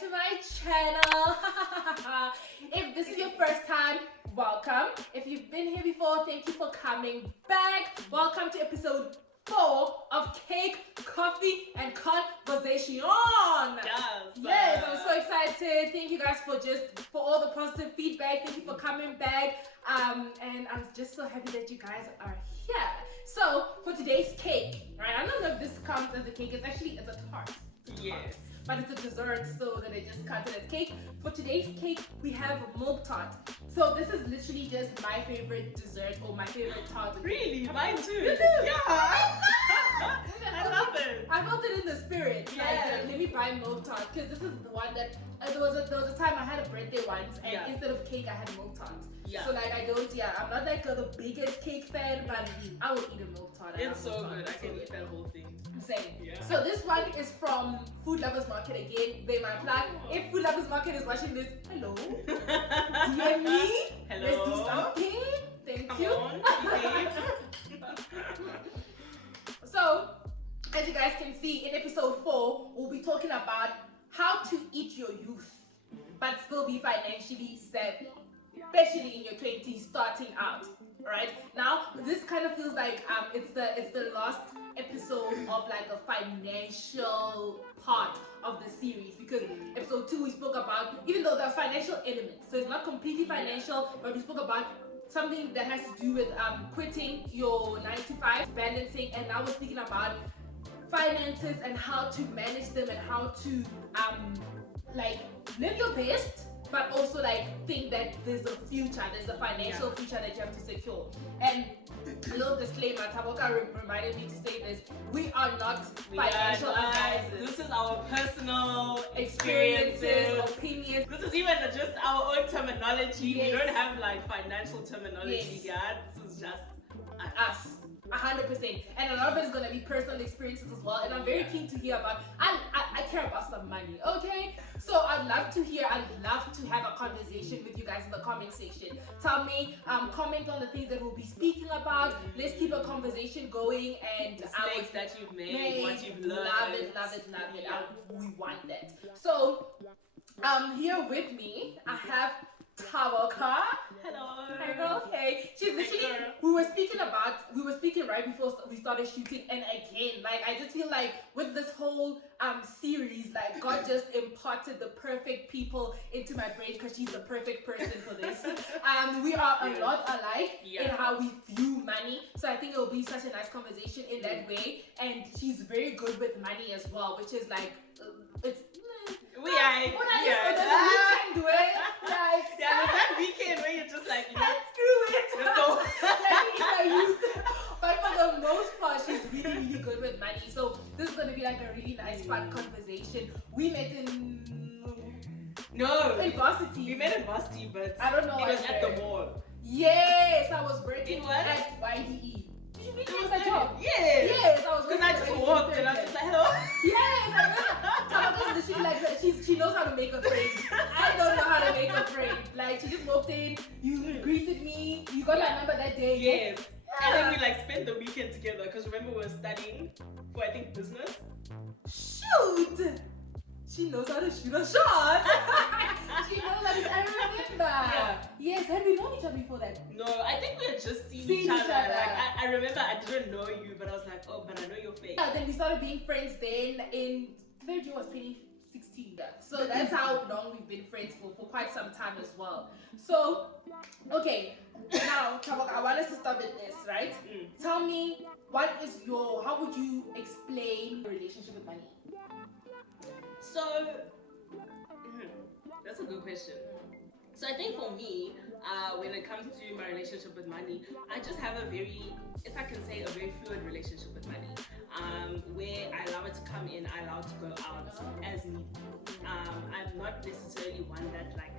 to my channel. If this is your first time, welcome. If you've been here before, thank you for coming back. Welcome to episode 4 of Cake, Coffee, and Conversation. Yes, I'm so excited. Thank you guys for all the positive feedback. Thank you for coming back. And I'm just so happy that you guys are here. So for today's cake, right? I don't know if this counts as a cake. It's a tart. Yes. But it's a dessert, so we're gonna just cut it as cake. For today's cake, we have milk tart. So this is literally just my favorite dessert or my favorite tart. Really? Mine too. You do? Yeah. I love it. I felt it in the spirit. Yeah. Like, let me buy milk tart because this is the one that there was a time I had a birthday once, and instead of cake, I had milk tart. Yeah. So like I'm not like the biggest cake fan, but I will eat a milk tart. It's so good. I can eat that whole thing. Same. Yeah. So this one is from Food Lovers Market again. They might plug. If Food Lovers Market is watching this, hello. DM me. Hello. Let's do something. Thank Come you. on, So, as you guys can see, in episode 4, we'll be talking about how to eat your youth, but still be financially savvy, especially in your 20s, starting out. Right now, this kind of feels like it's the last episode of like a financial part of the series, because episode 2 we spoke about, even though there are financial elements, so it's not completely financial, but we spoke about something that has to do with quitting your 9 to 5, balancing, and now we're speaking about finances and how to manage them and how to like live your best, but also like think that there's a future, there's a financial future that you have to secure. And a little disclaimer, Taboka reminded me to say this: we are not financial advisors. This is our personal experiences, opinions. This is even just our own terminology. Yes. We don't have like financial terminology. Yes. Yeah, this is just us. 100%, and a lot of it is going to be personal experiences as well, and I'm very keen to hear about. I care about some money, okay? So I'd love to have a conversation with you guys in the comment section. Tell me, comment on the things that we'll be speaking about. Let's keep a conversation going, and mistakes that you've made, what you've learned. Love it. We want that. So here with me I have Taboka. Hello. Hi girl. Hey. She's literally. We were speaking right before we started shooting, and again, like I just feel like with this whole series, like God just imparted the perfect people into my brain, because she's the perfect person for this. We are a lot alike in how we view money, so I think it will be such a nice conversation in that way. And she's very good with money as well, which is like it's. We can do it. Like, that weekend where you're just like, screw it. Let's go. Let me use it. But for the most part, she's really, really good with money. So this is gonna be like a really nice, fun conversation. We met in varsity. We met in varsity, but I don't know. It was at the mall. Yes, I was working It was? at YDE. Did you meet It was that job? Yes. Yes, I was Because working I at just YDE walked and I was just like, hello. Yes, I remember. Tabaka's literally like that. She knows how to make a friend. I don't know how to make a friend. Like, she just walked in, you greeted me, you got my number that day. Yes. And then we like spent the weekend together, because remember we were studying for, I think, business. Shoot! She knows how to shoot a shot. She knows how to. I remember. Yeah. Yes, had we known each other before that? No, I think we had just seen each other. Like, I remember I didn't know you, but I was like, oh, but I know your face. Yeah, then we started being friends then in third year was 2016. Yeah. So that's how long we've been friends for quite some time as well. So, okay, now Taboka, I want us to start with this, right? Tell me, how would you explain your relationship with money? So, that's a good question. So I think for me, when it comes to my relationship with money, I just have a very fluid relationship with money, where I allow it to come in, I allow it to go out as needed. I'm not necessarily one that like,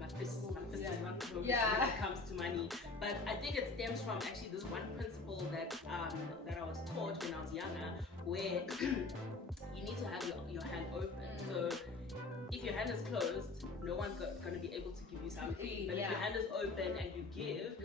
my fist is not closed when it comes to money. But I think it stems from actually this one principle that I was taught when I was younger, where you need to have your hand open. So if your hand is closed, no one's going to be able to give you something. But if your hand is open and you give,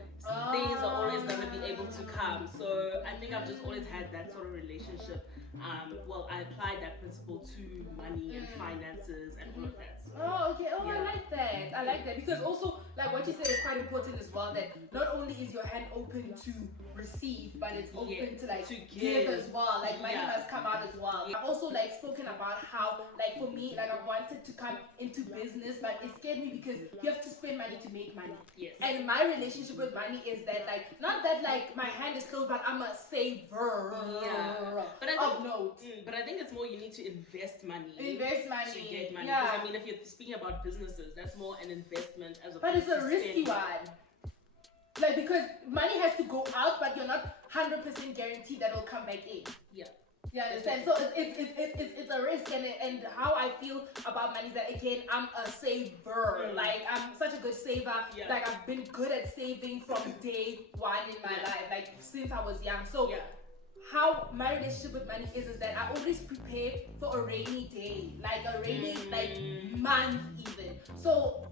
things are always going to be able to come. So I think I've just always had that sort of relationship I applied that principle to money and finances and all of that. So, Oh, okay. Oh, yeah. I like that. I like that because also, like what you said is quite important as well. That not only is your hand open to receive, but it's open to like to give give. as well. Like money Yeah. must come out as well. I've also like spoken about how, like for me, like I wanted to come into business, but it scared me because you have to spend money to make money. Yes. And my relationship with money is that like not that like my hand is closed, but I'm a saver. Yeah. But I of think, note. but I think it's more you need to invest money. Invest money. To get money. Yeah. Because I mean, if you're speaking about businesses, that's more an investment as opposed But it's a to risky spending. one. Like because money has to go out, but you're not 100% guaranteed that it'll come back in. Yeah. You understand? So it's a risk, and how I feel about money is that again I'm a saver. Like I'm such a good saver. Yeah. Like I've been good at saving from day one in my life, like since I was young. So how my relationship with money is that I always prepare for a rainy day, like a rainy like month even. So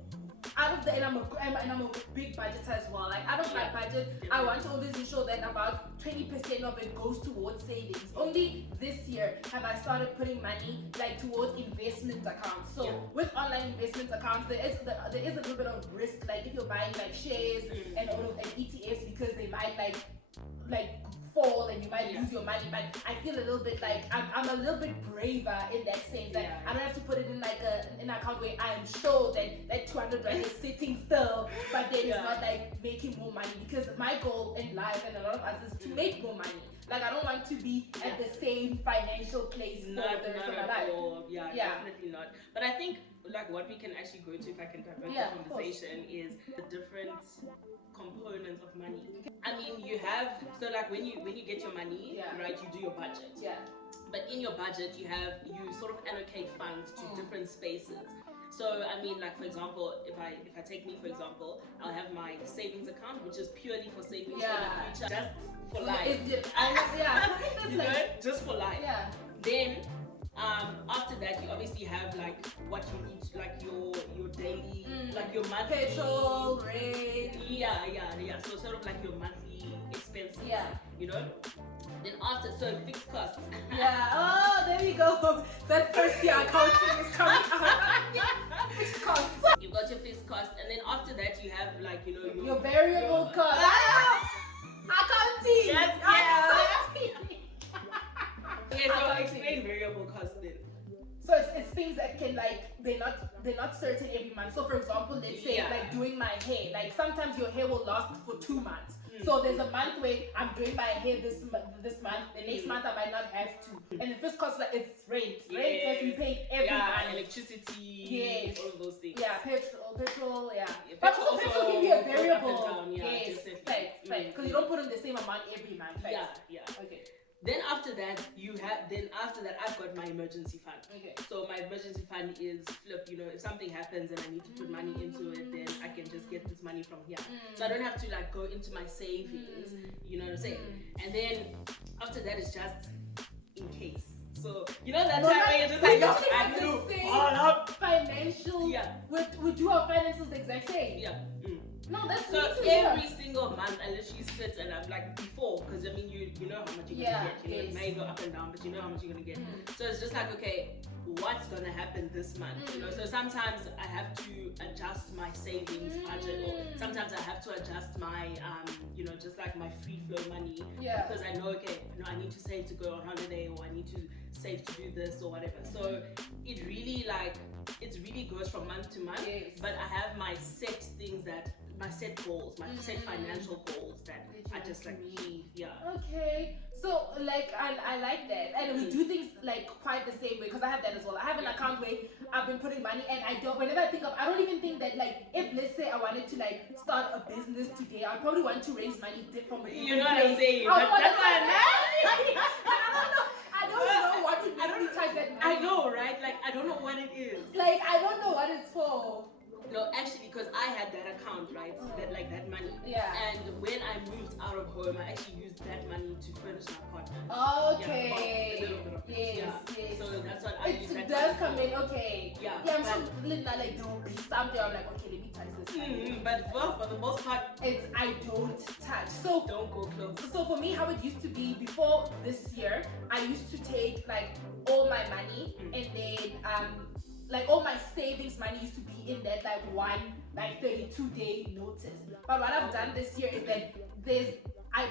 out of the and I'm a big budgeter as well. Like out of my budget, I want to always ensure that about 20% of it goes towards savings. Only this year have I started putting money like towards investment accounts. So with online investment accounts, there is a little bit of risk. Like if you're buying like shares and all of and ETFs because they might like fall and you might lose your money, but I feel a little bit like I'm a little bit braver in that sense that I don't have to put it in like an account where I am sure that 200 rand is sitting still, but then it's not like making more money, because my goal in life and a lot of us is to make more money. Like I don't want to be at the same financial place for the rest of my life. Yeah, definitely not. But I think like what we can actually go to, if I can divert the conversation, is the different components of money. I mean, you have, so like when you get your money, right, you do your budget. Yeah. But in your budget, you sort of allocate funds to different spaces. So I mean, like for example, if I take me for example, I'll have my savings account, which is purely for savings for the future, just for life. You know, just for life. Yeah. Then after that, you obviously have like what you need, like your daily, like your monthly petrol, rent. Yeah. So sort of like your monthly expenses. Yeah. You know. Then after, so fixed costs. Yeah. Oh, there we go. That first year accounting is coming out. Fixed costs. You've got your fixed costs, and then after that, you have like your variable costs. Accounting. Yes. Accounting. Okay, so explain variable costs then. So it's things that can like they're not certain every month. So for example, let's say like doing my hair. Like sometimes your hair will last for 2 months. So there's a month where I'm doing my hair this month. The next month I might not have to. And the first cost like it's rent. Rent has to be paid every month. Electricity. All of those things. Yeah, petrol. Yeah. But also petrol can be a variable. Yes, right. Because you don't put in the same amount every month. Right? Yeah. Okay. Then after that, I've got my emergency fund. Okay. So my emergency fund is flip, if something happens and I need to put money into it, then I can just get this money from here. So I don't have to like go into my savings, you know what I'm saying? And then after that is just in case. So that time where you're just like, I do all up financial. Yeah. We do our finances the exact same. Yeah. No, that's so every single month I literally sit and I'm like before, because I mean you know how much you're gonna get. It may go up and down, but you know how much you're gonna get. So it's just like, okay, what's gonna happen this month? So sometimes I have to adjust my savings budget, or sometimes I have to adjust my just like my free flow money, because I know I need to save to go on holiday, or I need to save to do this or whatever. So it really goes from month to month. But I have my set things my set goals, my set financial goals that I just like Okay, so like I like that, and we do things like quite the same way, because I have that as well. I have an account where I've been putting money, and I don't even think that like if let's say I wanted to like start a business today, I'd probably want to raise money from a you know what I'm saying. I don't know what it really type that money. I know, right? Like I don't know what it is. Like I don't know what it's for. No, actually, because I had that account, right? That money. Yeah. And when I moved out of home, I actually used that money to furnish my apartment. Okay. Yeah, a little bit of it. Yes. So that's what I used. It does come in. Okay. Yeah. I'm sure like there will be something. I'm like, okay, let me touch this. But for the most part, it's I don't touch. So don't go close. So for me, how it used to be before this year, I used to take like all my money and then like all my savings money used to be in that like 32-day notice. But what I've done this year is that I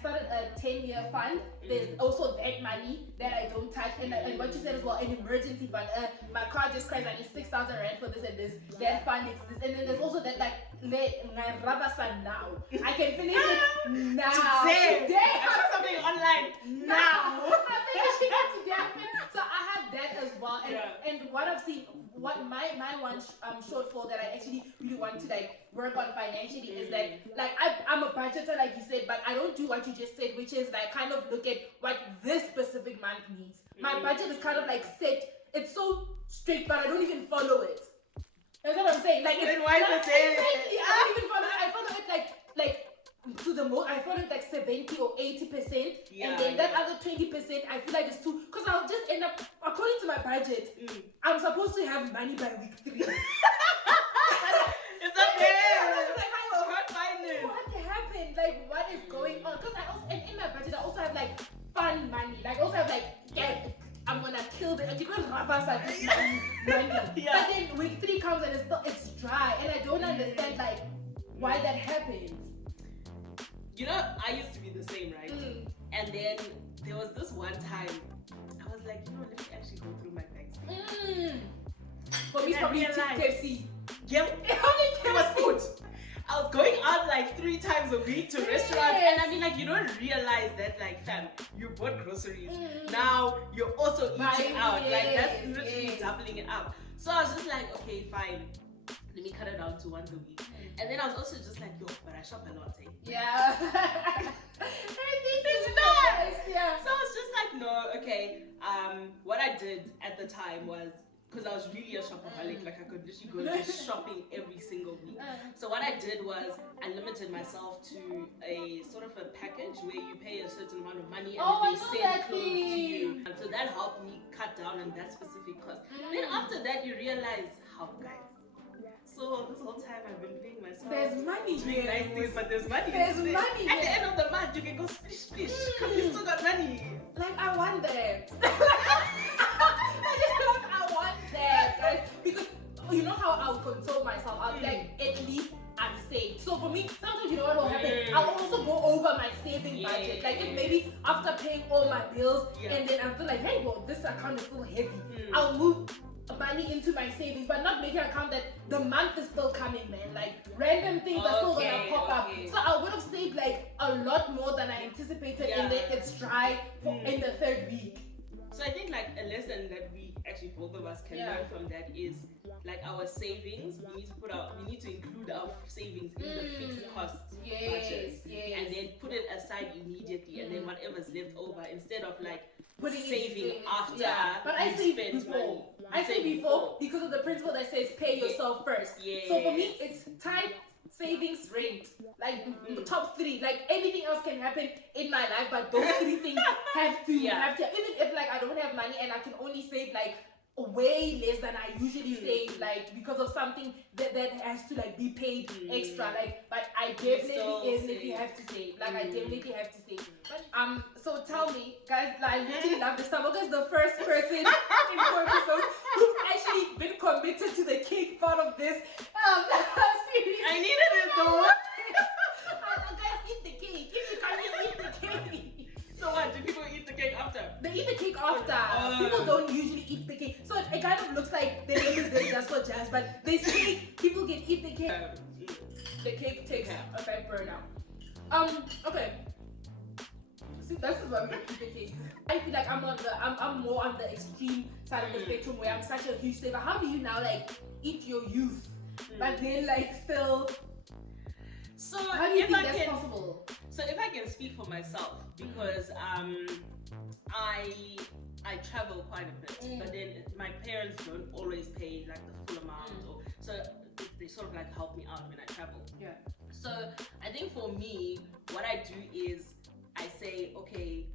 started a 10-year fund. There's also that money that I don't touch, and what you said as well, an emergency fund. My car just crashed, I need 6,000 rand for this and this. That fund exists, and then there's also that like now. I can finish it now. Today. I saw something online now. I'm finishing it today. So I have that as well, and what I've seen, what my one shortfall that I actually really want to like work on financially is that like I'm a budgeter like you said, but I don't do what you just said, which is like kind of look at what this specific month needs. My budget is kind of like set. It's so strict, but I don't even follow it. That's what I'm saying. Like it's why is it there? Exactly. I don't even follow it. I follow it like to the most. I follow it like 70 or 80%, and then that other 20%, I feel like it's too. Because I'll just end up according to my budget. I'm supposed to have money by week 3. It's okay. What happened? Like, what is going on? Because I also, and in my budget, I also have like fun money. Like, I also have like, I'm gonna kill the money. But then week 3 comes and it's dry, and I don't understand like why that happens. You know, I used to be the same, right? And then there was this one time I was like, let me actually go through my bank. For me, probably KFC. Yeah, it was food. I was going out like 3 times a week to restaurants, and I mean, like, you don't realize that, like, fam, you bought groceries. Now you're also eating out. Like, that's literally doubling it up. So I was just like, okay, fine. Let me cut it down to once a week. And then I was also just like, but I shop a lot, eh? Yeah. It's nice. Yeah. So I was just like, no, okay. What I did at the time was, because I was really a shopaholic, like I could literally go just shopping every single week. So what I did was I limited myself to a sort of a package where you pay a certain amount of money and they send clothes to you. And so that helped me cut down on that specific cost. Then after that you realize how, guys. So this whole time I've been paying myself. There's money doing nice things, but there's money. There's money. At the end of the month you can go splish splish because you still got money. Like I want that. I want that, guys, because you know how I'll console myself. I'll be like, at least I've saved. So for me, sometimes you know what will happen. I'll also go over my saving budget. Like if maybe after paying all my bills and then I feel like, hey, well, this account is still heavy. I'll move money into my savings, but not making account that the month is still coming, man. Like random things are still gonna pop up. So I would have saved like a lot more than I anticipated, and then it's dry in the 3rd week. So I think like a lesson that we actually both of us can learn from that is like our savings. We need to include our savings in the fixed cost budget, and then put it aside immediately, and then whatever's left over, instead of like saving after. But I save before. I say before because of the principle that says pay yourself first. So for me, it's time, savings, rent. Like top 3. Like anything else can happen in my life, but those 3 things have to. Even if like I don't have money and I can only save like way less than I usually save, like because of something that has to like be paid extra. Like, but I definitely have to save. Like I definitely have to save. But so tell me, guys, like, I really love this. Taboka is the first person in 4 episodes who's actually been committed to the cake part of this series. I needed it though. Guys, eat the cake. If you can't eat the cake. So what? Do people eat the cake after? They eat the cake after. People don't usually eat the cake. So it kind of looks like the name is there just for jazz, but this cake, people can eat the cake. The cake takes a back burner. Okay. See, this is why we eat the cake. I feel like I'm more on the extreme side of the spectrum where I'm such a huge saver. How do you now like eat your youth, but then like still? So how do you think that's possible? So if I can speak for myself, because I travel quite a bit, but then my parents don't always pay like the full amount. So they sort of like help me out when I travel. Yeah. So I think for me, what I do is I say, okay,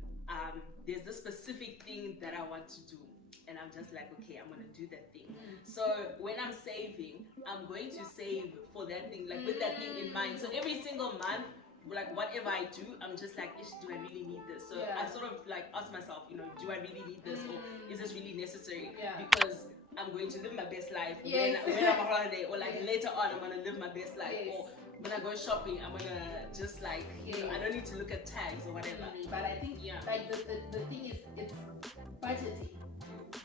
there's this specific thing that I want to do. And I'm just like, okay, I'm gonna do that thing. So when I'm saving, I'm going to save for that thing, like with that thing in mind. So every single month, like whatever I do, I'm just like, do I really need this? So I sort of like ask myself, do I really need this, or is this really necessary? Because I'm going to live my best life when I'm on holiday, or like later on, I'm gonna live my best life, or when I go shopping, I'm gonna just like, I don't need to look at tags or whatever. But I think like the thing is, it's budgeting.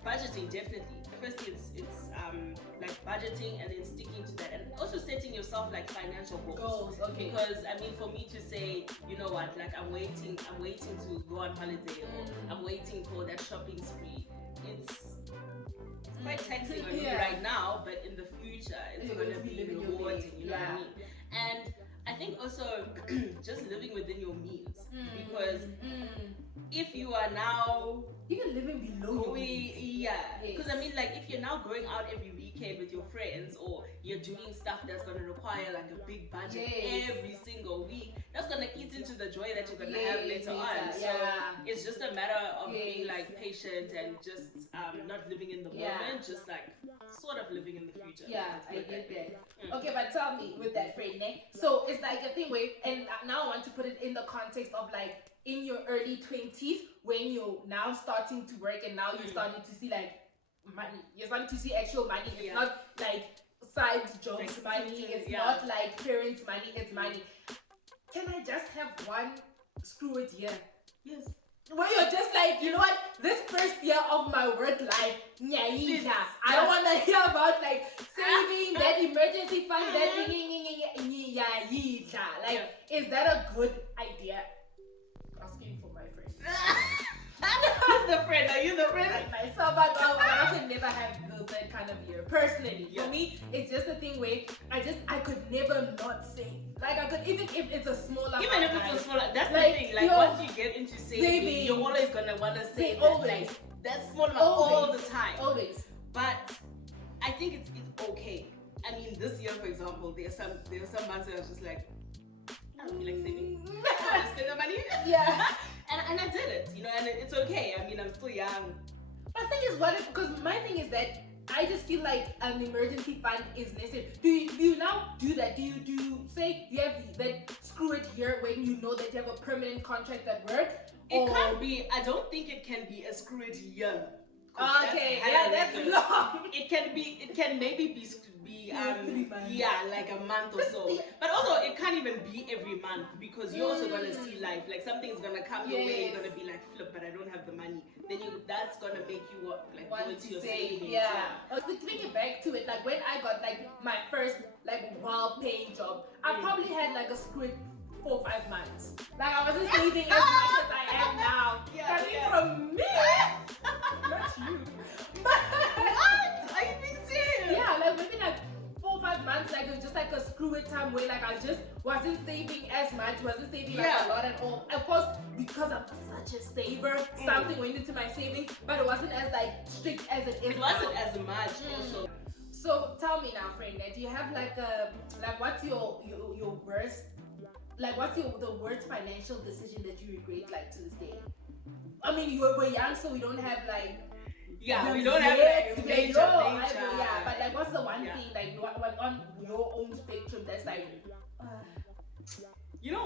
Budgeting, definitely. Firstly, it's like budgeting and then sticking to that, and also setting yourself like financial goals. Okay. Because I mean, for me to say, you know what, like I'm waiting to go on holiday, or I'm waiting for that shopping spree. It's quite taxing on me right now, but in the future, it's going to be rewarding. You know what I mean? And I think also just living within your means, because if you are now even living below because I mean, like if you're now going out every weekend with your friends, or you're doing stuff that's going to require like a big budget every single week, that's going to eat into the joy that you're going to have later on. So it's just a matter of being like patient and just not living in the moment, just like sort of living in the future. I get that. Okay, but tell me with that friend, so it's like a thing where, and now I want to put it in the context of like in your early 20s, when you're now starting to work and now you're starting to see like money. You're starting to see actual money. It's not like side jobs like money. It's not like parents' money. It's money. Can I just have one screw it year? Yes. Where you're just like, you know what? This first year of my work life, I don't want to hear about like saving that emergency fund, that like, is that a good idea? Asking for my friend. Who's the friend? Are you the friend? Myself, I could never have that kind of year. Personally, for me, it's just a thing where I could never not save. Like I could, even if it's a smaller. Even if it's a smaller, that's the thing. Like once you get into saving, you're always gonna wanna save. Always. That's small amount all the time. Always. But I think it's okay. I mean, this year, for example, there were some months where I was just like, I don't feel like saving. I want to spend the money. And I did it, and it's okay. I mean, I'm still young. But the thing is, because my thing is that I just feel like an emergency fund is necessary. Do you now do that? Do you say you have that screw it year when you know that you have a permanent contract at work? It can't be. I don't think it can be a screw it year. Okay, that's long. It can maybe be like a month or so. But also it can't even be every month, because you're also gonna see life. Like something's gonna come your way, you're gonna be like, flip, but I don't have the money. Then that's gonna make you go into your savings. Thinking back to it, like when I got like my first like well-paying job, I probably had like a screw 4 or 5 months. Like I wasn't saving as much as I am now. Coming from me, not you. What? Are you being serious? Yeah, like maybe like 4 or 5 months, like it was just like a screw it time where like I just wasn't saving as much, wasn't saving like a lot at all. Of course, because I'm such a saver, something went into my savings, but it wasn't as like strict as it is. It wasn't as much also. So tell me now, friend, do you have like what's your worst, like what's the worst financial decision that you regret like to this day? I mean, we're young, so we don't have like we don't have like major. But like what's the one thing like what on your own spectrum that's like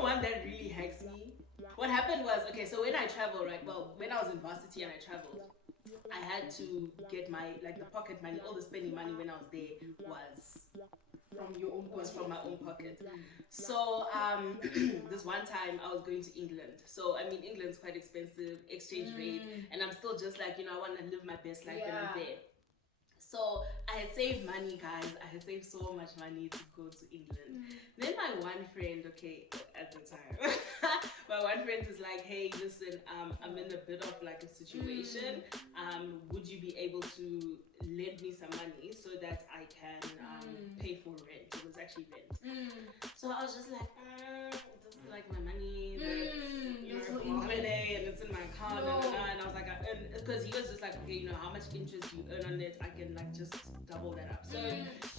one that really hacks me? What happened was, okay, so when I travel, right, well, when I was in varsity and I traveled, I had to get my the pocket money, all the spending money when I was there was from my own pocket. So this one time I was going to England. So I mean, England's quite expensive, exchange rate, and I'm still just like, I want to live my best life when I'm there. So I had saved money, guys. I had saved so much money to go to England. Then my one friend, at the time, my one friend was like, hey, listen, I'm in a bit of like a situation. Would you be able to lend me some money so that I can pay for rent? It was actually rent. So I was just like, this is like my money. holiday and it's in my account, and I was like, because he was just like, okay, you know, how much interest you earn on it, I can like just double that up. So,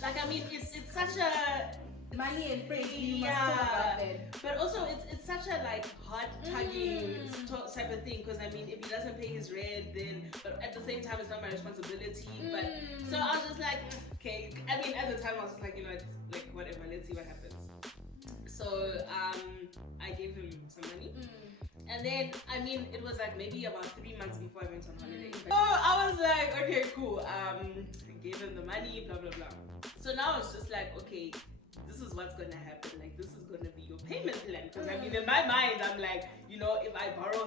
like, I mean, it's such a money and friends, you must talk about that. But also, it's such a like heart tugging type of thing, because I mean, if he doesn't pay his rent, then, but at the same time, it's not my responsibility. But so I was just like, okay. I mean, at the time, I was just like, you know, like whatever, let's see what happens. So I gave him some money. And then, I mean, it was like maybe about 3 months before I went on holiday. So I was like, okay, cool. I gave him the money, blah, blah, blah. So now it's just like, okay, this is what's going to happen. Like, this is going to be your payment plan. Because I mean, in my mind, I'm like, you know, if I borrow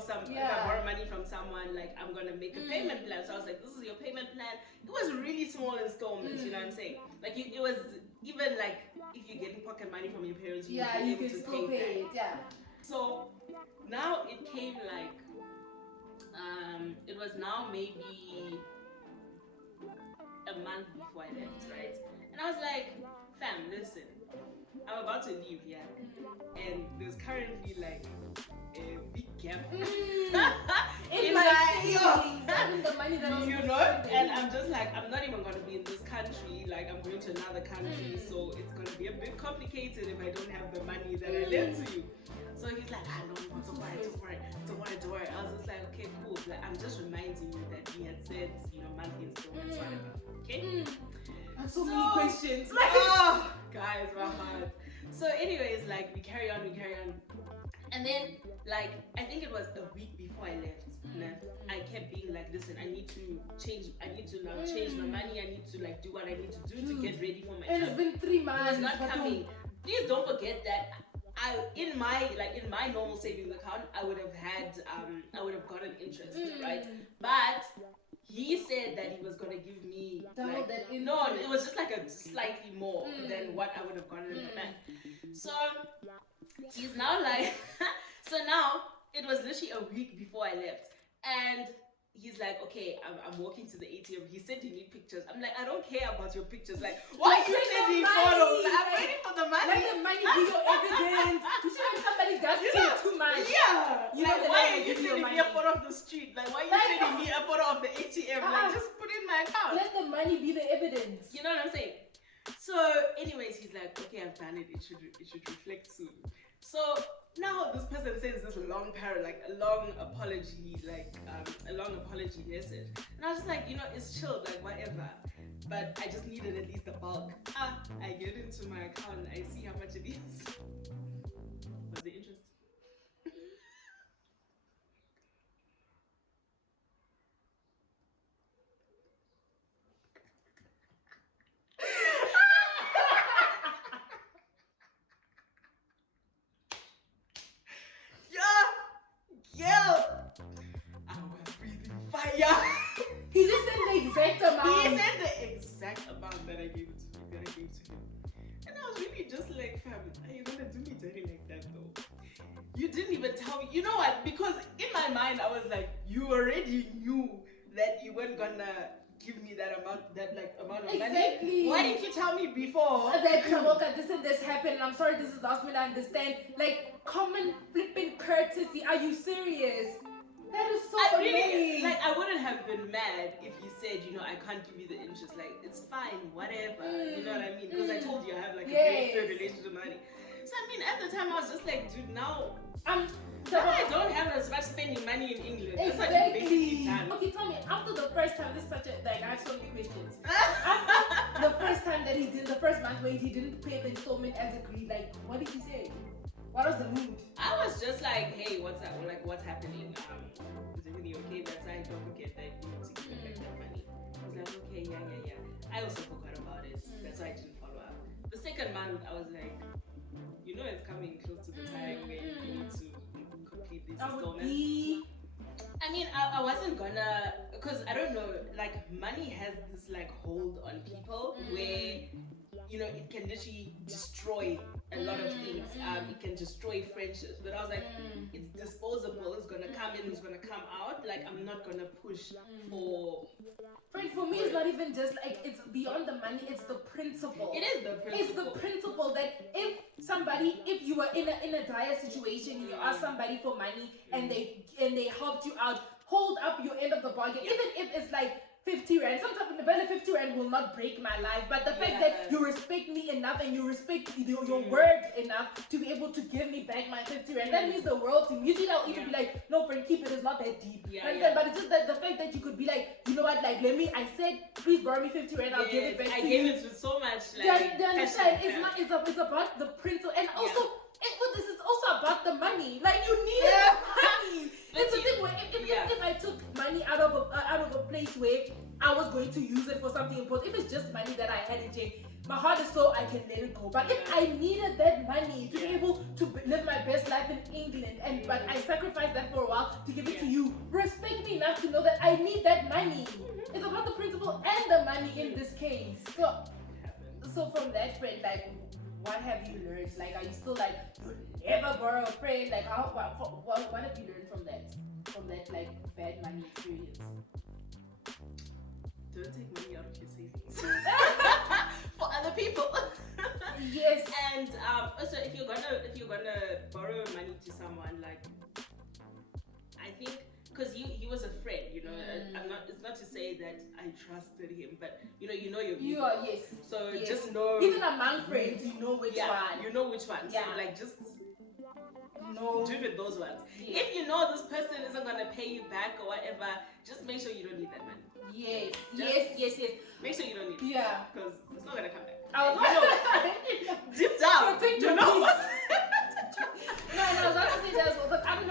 money from someone, like, I'm going to make a payment plan. So I was like, this is your payment plan. It was really small installments, you know what I'm saying? Like, it was even like, if you're getting pocket money from your parents, you can still pay it. Yeah. So now it came like, it was now maybe a month before I left, right? And I was like, fam, listen, I'm about to leave here, and there's currently like a big gap in my savings, the money that you know, and I'm just like, I'm not even gonna be in this country, like I'm going to another country, so it's gonna be a bit complicated if I don't have the money that I lent to you. So he's like, no, don't worry. I was just like, okay, cool. Like, I'm just reminding you that he had said, you know, monthly installments, whatever. Okay? And so many questions. Like, guys, my heart. So anyways, like, we carry on. And then, like, I think it was a week before I left. I kept being like, listen, I need to now change my money. I need to like do what I need to do to get ready for my trip. It's been 3 months. It was not coming. Please don't forget that in my normal savings account, I would have gotten interest, right? But he said that he was gonna give me like, no, it was just like a slightly more than what I would have gotten in the bank. So he's now like, so now it was literally a week before I left, and he's like, okay, I'm walking to the ATM. He said he need pictures. I'm like, I don't care about your pictures. Like, why are you sending photos? Like, I'm waiting for the money. Let the money be your evidence. You see when somebody does too much. Yeah. Like, why are you sending me a photo of the street? Like, why are you sending me a photo of the ATM? Like, just put it in my account. Let the money be the evidence. You know what I'm saying? So, anyways, he's like, okay, I've done it. It should reflect soon. So now this person sends this long apology message, and I was just like, you know, it's chill, like whatever. But I just needed at least the bulk. I get into my account, I see how much it is. What's the interest? He just said the exact amount. He said the exact amount that I gave to him. And I was really just like, fam, are you gonna do me dirty like that though? You didn't even tell me. You know what? Because in my mind I was like, you already knew that you weren't gonna give me that amount of money. Why didn't you tell me before? That Taboka, this and this happened, and I'm sorry this is last minute, I understand. Like, common flipping courtesy. Are you serious? That is so annoying. Like, I wouldn't have been mad if you said, you know, I can't give you the interest. Like, it's fine, whatever. You know what I mean? Because I told you I have like a very fair relationship with money. So I mean, at the time I was just like, dude, now I don't have as much spending money in England. That's like basically done. Okay, tell me, after the first time, this is such a, like, I have so many questions. After the first time that he did, the first month where he didn't pay the installment as agreed, like, what did he say? What was the mood? I was just like, hey, what's up? Like, what's happening? Is everything okay? That's why I don't forget that you need to give me back that money. I was like, okay, yeah. I also forgot about it. That's why I didn't follow up. The second month, I was like, you know, it's coming close to the time where you need to complete these installments. I mean, I wasn't gonna, because I don't know, like, money has this like hold on people where it can literally destroy a lot of things. It can destroy friendships. But I was like, it's disposable. It's gonna come in. It's gonna come out. Like, I'm not gonna push for. Friend, for me, it's not even just like it's beyond the money. It's the principle. It is the principle. It's the principle that if you were in a dire situation, you ask somebody for money and they helped you out, hold up your end of the bargain, even if it's like 50 rand. Sometimes the value 50 rand will not break my life, but the fact that you respect me enough and you respect your word enough to be able to give me back my 50 rand, that means the world to me. Usually I'll even be like, no friend, keep it, it's not that deep. But it's just that the fact that you could be like, you know what, like I said, please borrow me 50 rand, I'll give it back to you. I gave it with so much they understand. It's about the principle, and also this is also about the money. Like, you need the money. It's the thing where if I took money out of a place where I was going to use it for something important, if it's just money that I had in jail, my heart is so I can let it go. But if I needed that money to be able to live my best life in England, but I sacrificed that for a while to give it to you, respect me enough to know that I need that money. It's about the principle and the money in this case. So from that, friend, like, what have you learned? Like, are you still like, you never borrow a friend? Like, what have you learned from that like bad money experience? Don't take money out of your savings for other people. Yes. And also, if you're gonna borrow money to someone, like, I think, because he was a friend, it's not to say that I trusted him, but you know your people. Yes. So just know, even among friends, you know which one. You know which one. Yeah. So like, just no. do with those ones. Yeah. If you know this person isn't gonna pay you back or whatever, just make sure you don't need that money. Yes. Make sure you don't need it. Yeah. Because it's not gonna come back. Deep down. Protect your peace. No, I was about to say that as well, because I don't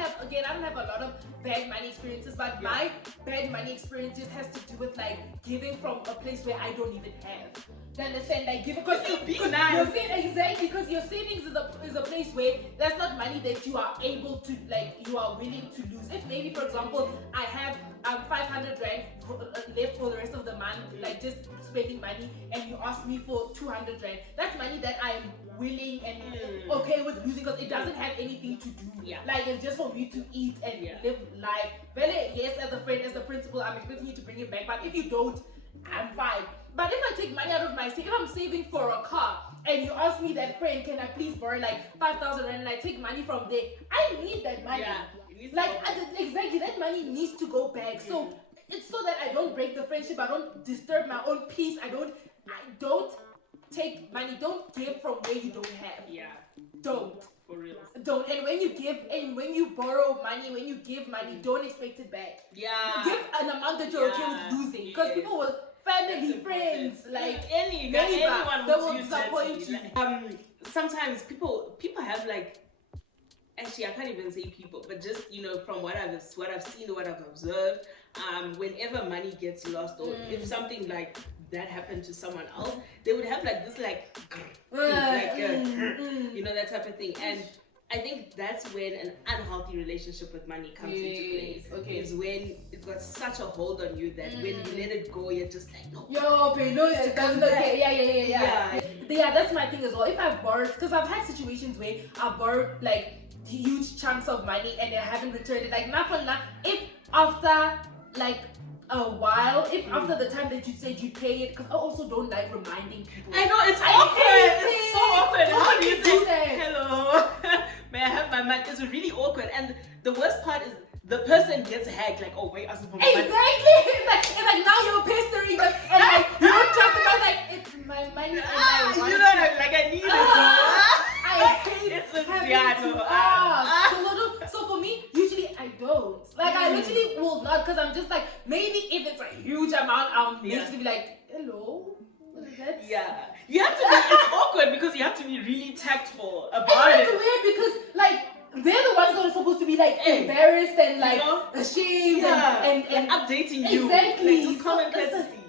have a lot of bad money experiences, but my bad money experience just has to do with like giving from a place where I don't even have. You understand? Like, give because exactly, because your savings is a place where that's not money that you are able to, like, you are willing to lose. If maybe, for example, I have 500 rand left for the rest of the month, like just spending money, and you ask me for 200 rand, that's money that I'm willing and okay with losing, because it doesn't have anything to do. Like, it's just for me to eat and live life. Well, yes, as a friend, as the principal, I'm expecting you to bring it back, but if you don't, I'm fine. But if I take money out of my savings, if I'm saving for a car and you ask me that, friend, can I please borrow like 5,000 rand, and I take money from there, I need that money. Exactly, that money needs to go back. So it's so that I don't break the friendship, I don't disturb my own peace, I don't take money, don't give from where you don't have. Don't. For real. Don't. And when you borrow money, when you give money, don't expect it back. Give an amount that you're okay with losing. Because people will, family, friends, like anyone will disappoint you. Sometimes people have like, actually I can't even say people, but just from what I've seen, what I've observed, whenever money gets lost, or if something like that happened to someone else, they would have like this that type of thing. And I think that's when an unhealthy relationship with money comes into place. Is when it's got such a hold on you that when you let it go, you're just like, no. Yeah, that's my thing as well. If I've borrowed, because I've had situations where I've borrowed like huge chunks of money and I haven't returned it. Like, if after like a while, if after the time that you said you pay it, because I also don't like reminding people. I know, it's awkward. It's so awkward. How do you say that? Hello, may I have my money? It's really awkward. And the worst part is the person gets hacked. Like, oh, wait, asking for my money. It's like now you're pestering them, and like you don't trust them. Like, it's my money and I want you know, I need it. I hate it. So for me, usually I don't. Like, I literally will not, because I'm just like, maybe if it's a huge amount, I'll literally be like, hello? You have to be, it's awkward because you have to be really tactful about it. It's weird because, like, they're the ones that are supposed to be like embarrassed and like ashamed and updating you. Exactly. Like, just common courtesy.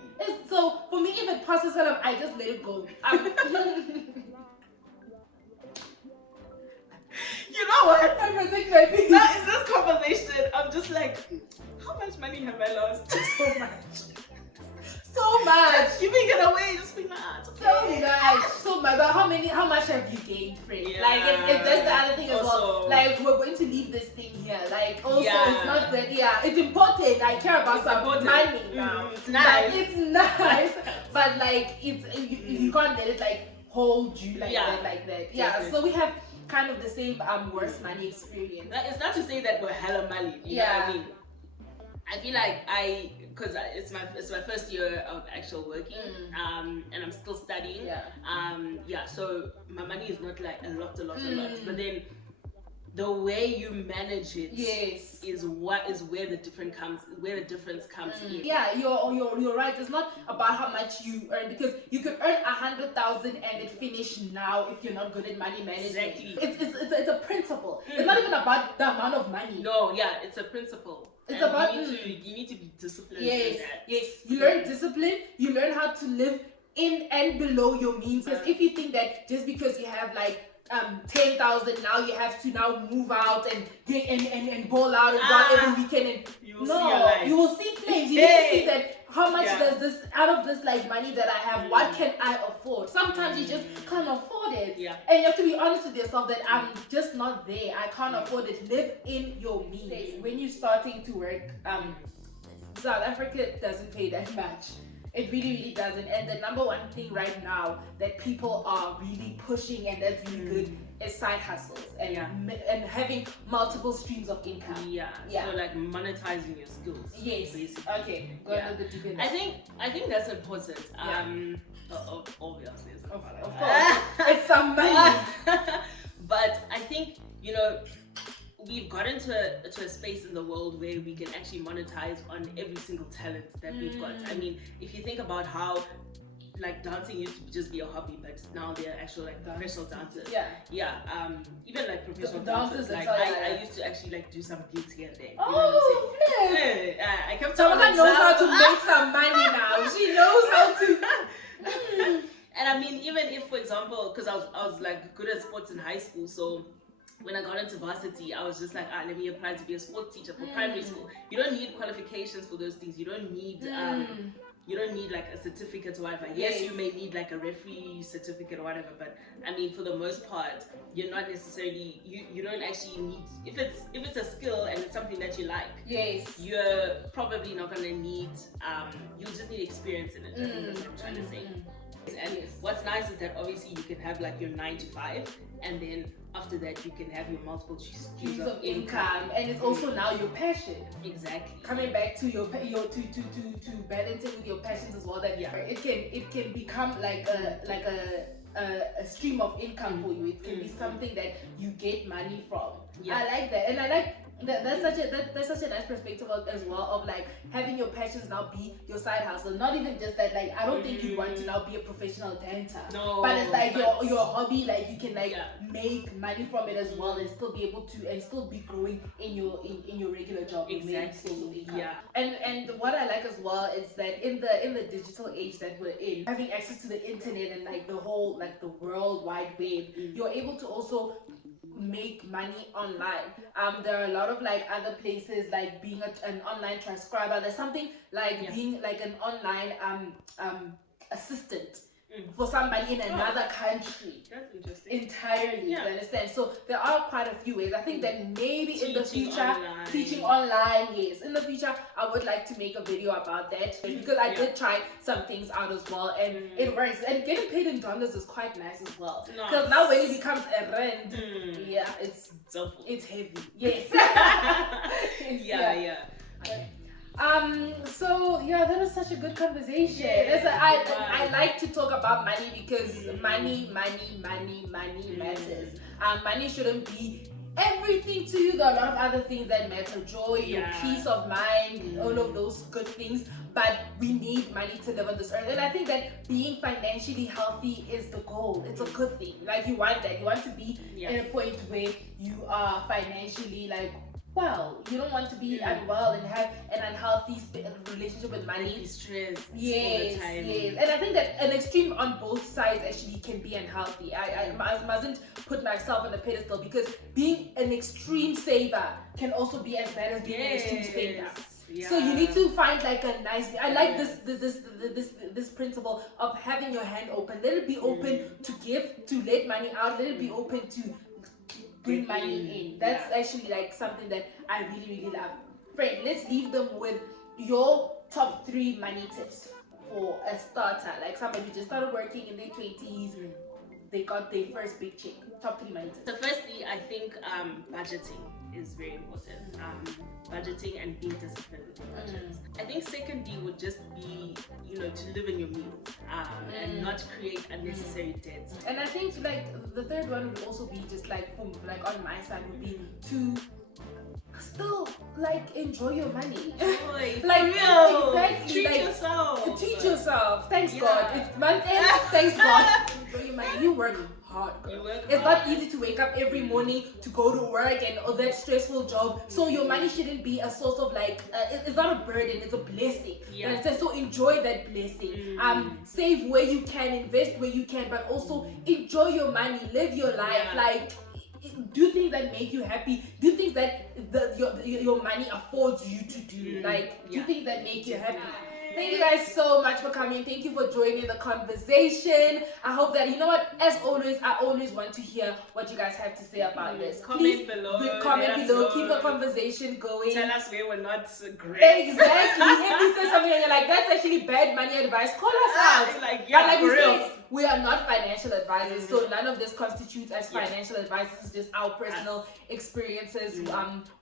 So for me, if it passes her, I just let it go. You know what? I protect my peace. That is this conversation. I'm just like, how much money have I lost? So much. So much. Just giving it away. Just being like, it's okay. So much. how much have you gained, friend? Yeah. Like, that's the other thing as well. Also- Like, we're going to leave this thing here. Like, also, Yeah. it's not that, it's important. I care about some money now. It's nice. But it's nice. But, like, you can't let it, like, hold you like that. Yeah, Definitely. so we have kind of the same worst money experience. It's not to say that we're hella money. You know what I mean? I feel like because it's my first year of actual working, and I'm still studying. So my money is not like a lot. But then the way you manage it is where the difference comes in. Yeah, you're right. It's not about how much you earn, because you could earn 100,000 and it finish now if you're not good at money management. Exactly. It's a principle. It's not even about the amount of money. No, it's a principle. It's about you need to be disciplined. Yes. You learn discipline. You learn how to live in and below your means. Because if you think that just because you have like 10,000 now you have to now move out and ball out and go out every weekend, and you will see flames. You need to see that how much does this, out of this like money that I have, what can I afford? Sometimes you just can't afford it. And you have to be honest with yourself that I'm just not there. I can't afford it. Live in your means. When you're starting to work, South Africa doesn't pay that much. It really doesn't. And the number one thing right now that people are really pushing, and that's really good, is side hustles and having multiple streams of income. So like monetizing your skills. Yes. Basically. Okay. Go a little bit deeper. I think that's important. Obviously, of course, it's some money. But I think we've gotten to a space in the world where we can actually monetize on every single talent that we've got. I mean, if you think about how like dancing used to just be a hobby, but now they're actual like professional dancers. Even like professional dancers. Like I used to actually like do some gigs here and there. I kept Taboka knows how to make some money now. She knows how to. And I mean, even if, for example, because I was like good at sports in high school, so when I got into varsity, I was just like, let me apply to be a sports teacher for primary school. You don't need qualifications for those things. You don't need like a certificate or whatever. Yes, you may need like a referee certificate or whatever, but I mean, for the most part, you're not necessarily, you don't actually need, if it's a skill and it's something that you like, you're probably not gonna need, you'll just need experience in it. I think that's what I'm trying to say. And what's nice is that obviously you can have like your 9 to 5, and then after that you can have your multiple streams of income, and it's also now your passion. Exactly. Coming back to your to balancing with your passions as well. That it can become like a stream of income for you. It can be something that you get money from. I like that, and I like. That's such a nice perspective as well, of like having your passions now be your side hustle. Not even just that, like I don't think you want to now be a professional dancer. No, but it's like your hobby, like you can like make money from it as well, and still be able to, and still be growing in your regular job. Exactly. And what I like as well is that in the digital age that we're in, having access to the internet and like the whole like the World Wide Web, you're able to also make money online. There are a lot of like other places, like being an online transcriber. There's something like being like an online assistant for somebody in another country. That's interesting. Entirely, you understand? So there are quite a few ways. I think that maybe in the future, online. Teaching online, yes. In the future, I would like to make a video about that, because I did try some things out as well, and it works. And getting paid in dollars is quite nice as well. Because now when it becomes a rand, it's heavy. Yes. So that was such a good conversation. I like to talk about money because money matters. Money shouldn't be everything to you. There are a lot of other things that matter: joy, your peace of mind, all of those good things. But we need money to live on this earth, and I think that being financially healthy is the goal. It's a good thing. Like you want that. You want to be in a point where you are financially like. Well, you don't want to be unwell and have an unhealthy relationship with money. Stress all the time. Yes. And I think that an extreme on both sides actually can be unhealthy. I mustn't put myself on a pedestal, because being an extreme saver can also be as bad as being an extreme spender. Yeah. So you need to find like a nice. I like this principle of having your hand open. Let it be open to give, to let money out. Let it be open to bring money in. That's actually like something that I really, really love. Friend, let's leave them with your top 3 money tips for a starter. Like somebody who just started working in their 20s, they got their first big check. Top 3 money tips. So firstly, I think budgeting is very important. Budgeting and being disciplined with budgets. I think secondly would just be, to live in your means and not create unnecessary debt. And I think like the third one would also be just like on my side would be to still like enjoy your money. Like real. Exactly. Treat like, yourself. Treat yourself. Thanks God. It's month end. Thanks God. Enjoy your money. You work hard. It's not easy to wake up every morning to go to work and all that stressful job. So your money shouldn't be a source of like it's not a burden, it's a blessing. So enjoy that blessing. Save where you can, invest where you can, but also enjoy your money, live your life. Like do things that make you happy, do things that your money affords you to do. Like do things that make you happy. Thank you guys so much for coming. Thank you for joining the conversation. I hope that, as always, I always want to hear what you guys have to say about this. Comment below. Keep the conversation going. Tell us where we're not great. Exactly. If you say something and you're like, that's actually bad money advice, call us out. But we said, we are not financial advisors, so none of this constitutes as financial advice. This is just our personal experiences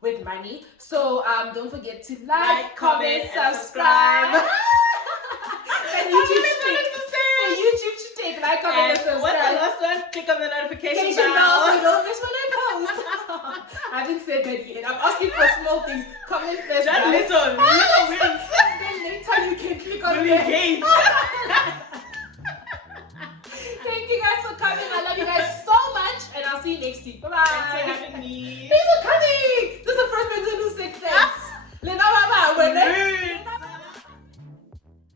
with money. So don't forget to like, comment, subscribe. And YouTube should take like, comment, and subscribe. What's the last one? Click on the notification bell. So don't miss when I post. I haven't said that yet. I'm asking for small things. Comment first. Just little wins. Then later you can click on the engage. Thank you guys for coming. I love you guys so much, and I'll see you next week. Bye bye.